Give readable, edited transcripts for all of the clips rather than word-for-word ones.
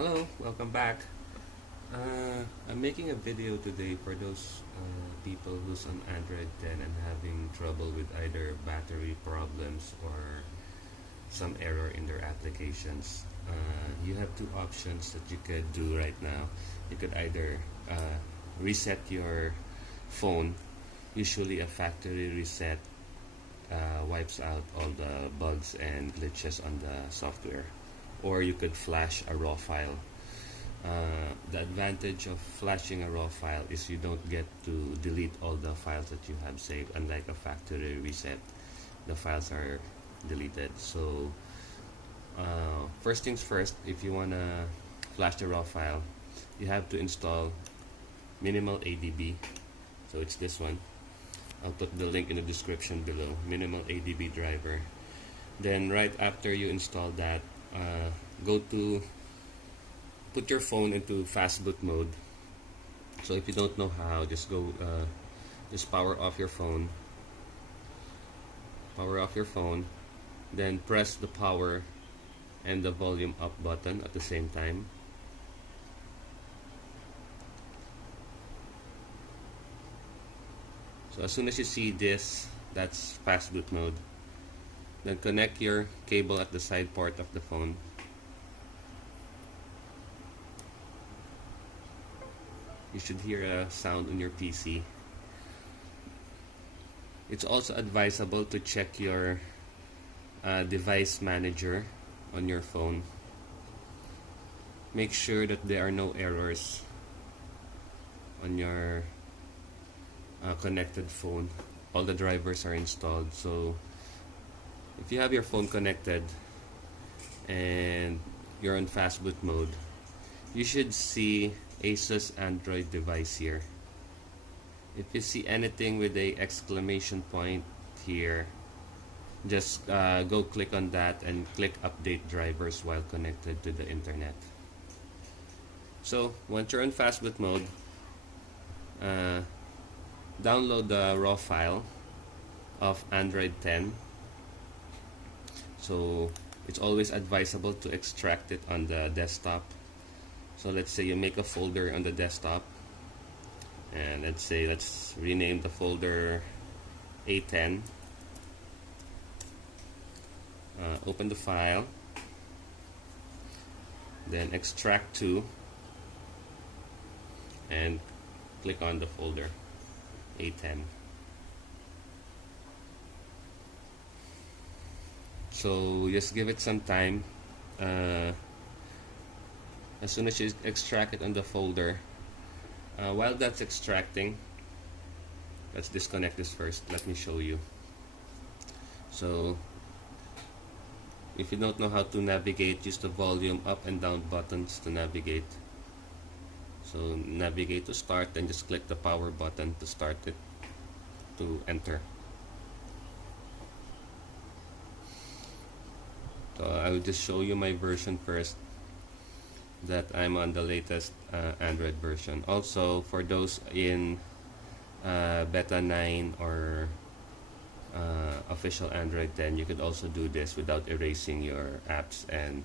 Hello, welcome back. I'm making a video today for those people who's on Android 10 and having trouble with either battery problems or some error in their applications. You have two options that you could do right now. You could either reset your phone. Usually a factory reset wipes out all the bugs and glitches on the software. Or you could flash a RAW file. The advantage of flashing a RAW file is you don't get to delete all the files that you have saved. Unlike a factory reset, the files are deleted. So first things first, if you want to flash the RAW file, you have to install Minimal ADB. So it's this one. I'll put the link in the description below. Minimal ADB driver. Then right after you install that, put your phone into fast boot mode. So if you don't know how, just power off your phone. Then press the power and the volume up button at the same time. So as soon as you see this, that's fast boot mode. Then connect your cable at the side port of the phone. You should hear a sound on your PC. It's also advisable to check your device manager on your phone. Make sure that there are no errors on your connected phone. All the drivers are installed. So if you have your phone connected and you're on fast boot mode, you should see Asus Android device here. If you see anything with a exclamation point here, just go click on that and click update drivers while connected to the internet. So once you're in fast boot mode, download the RAW file of Android 10. So it's always advisable to extract it on the desktop. So let's say you make a folder on the desktop, and let's rename the folder A10. Open the file, then extract to, and click on the folder A10. So just give it some time. As soon as you extract it on the folder, while that's extracting, let's disconnect this first. Let me show you. So if you don't know how to navigate, use the volume up and down buttons to navigate. So navigate to start, then just click the power button to start it, to enter. So I will just show you my version first, that I'm on the latest Android version. Also, for those in beta 9 or official Android 10, you could also do this without erasing your apps and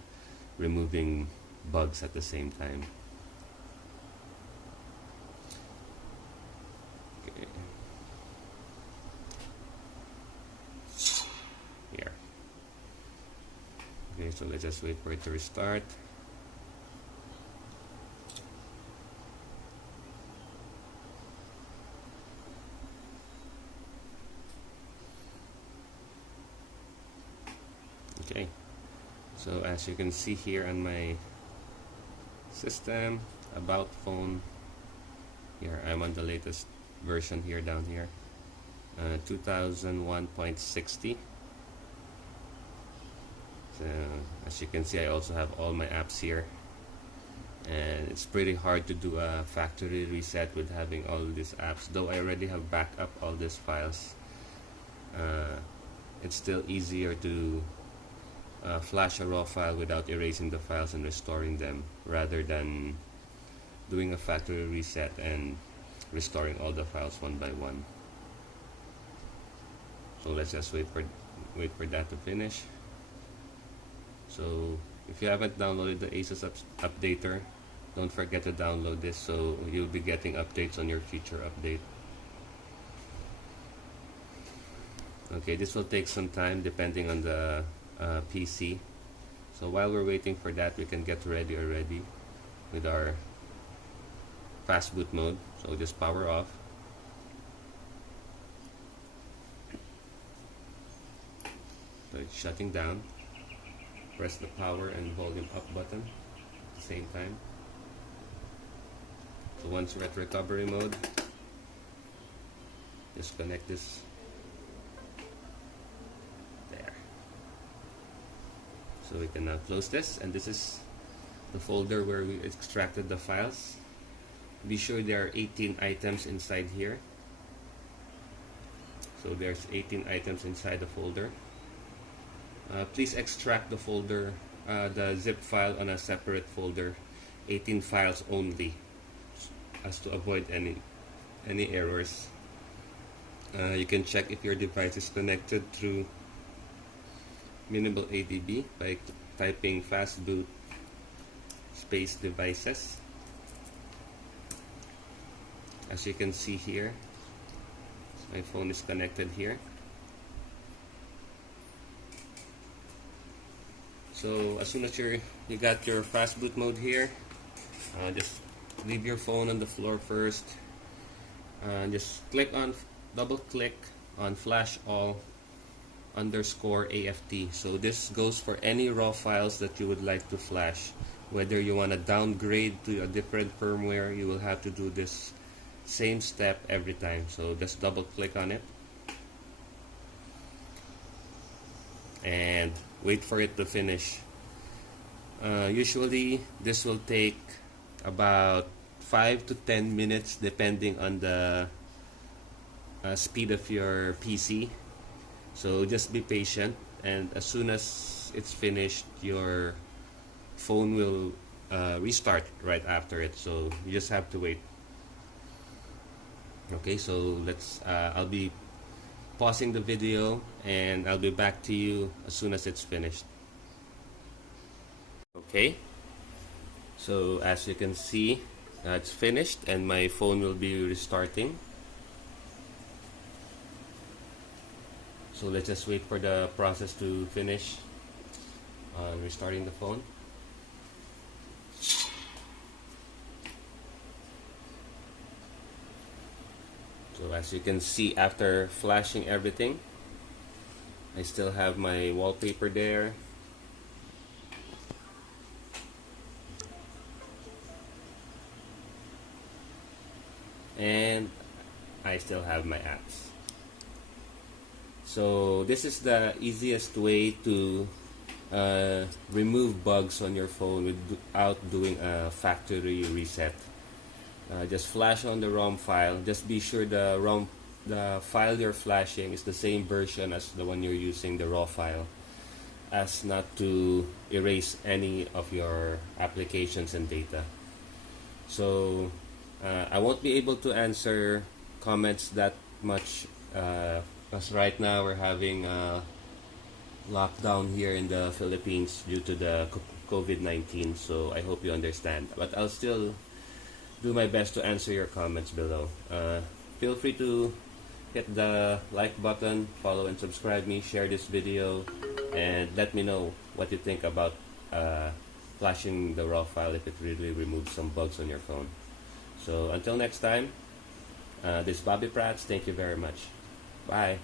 removing bugs at the same time. Okay. Here. Okay, so let's just wait for it to restart. Okay, so as you can see here on my system, about phone, here I'm on the latest version here down here, 2001.60. So as you can see, I also have all my apps here, and it's pretty hard to do a factory reset with having all these apps. Though I already have backed up all these files, it's still easier to flash a RAW file without erasing the files and restoring them, rather than doing a factory reset and restoring all the files one by one. So let's just wait for that to finish. So if you haven't downloaded the ASUS updater, don't forget to download this so you'll be getting updates on your future update. Okay, this will take some time depending on the PC. So while we're waiting for that, we can get ready already with our fast boot mode. So just power off. So it's shutting down. Press the power and volume up button at the same time. So once we're at recovery mode, disconnect this. There. So we can now close this, and this is the folder where we extracted the files. Be sure there are 18 items inside here. So there's 18 items inside the folder. Please extract the folder, the zip file on a separate folder, 18 files only, as to avoid any errors. You can check if your device is connected through Minimal ADB by typing fastboot space devices. As you can see here, my phone is connected here. So as soon as you got your fast boot mode here, just leave your phone on the floor first. Just double click on flash all _AFT. So this goes for any raw files that you would like to flash. Whether you want to downgrade to a different firmware, you will have to do this same step every time. So just double click on it and wait for it to finish. Usually this will take about 5 to 10 minutes depending on the speed of your PC. So just be patient, and as soon as it's finished, your phone will restart right after it. So you just have to wait. Okay, so I'll be pausing the video and I'll be back to you as soon as it's finished. Okay, so as you can see, it's finished and my phone will be restarting. So let's just wait for the process to finish on restarting the phone. So as you can see, after flashing everything, I still have my wallpaper there. And I still have my apps. So this is the easiest way to remove bugs on your phone without doing a factory reset. Just flash on the ROM file. Just be sure the file you're flashing is the same version as the one you're using, the raw file, as not to erase any of your applications and data. So I won't be able to answer comments that much because right now we're having a lockdown here in the Philippines due to the COVID-19, so I hope you understand. But I'll still do my best to answer your comments below. Feel free to hit the like button, follow and subscribe me, share this video, and let me know what you think about flashing the raw file if it really removes some bugs on your phone. So until next time, this is 𝗕𝗚𝗎𝗏. Thank you very much. Bye.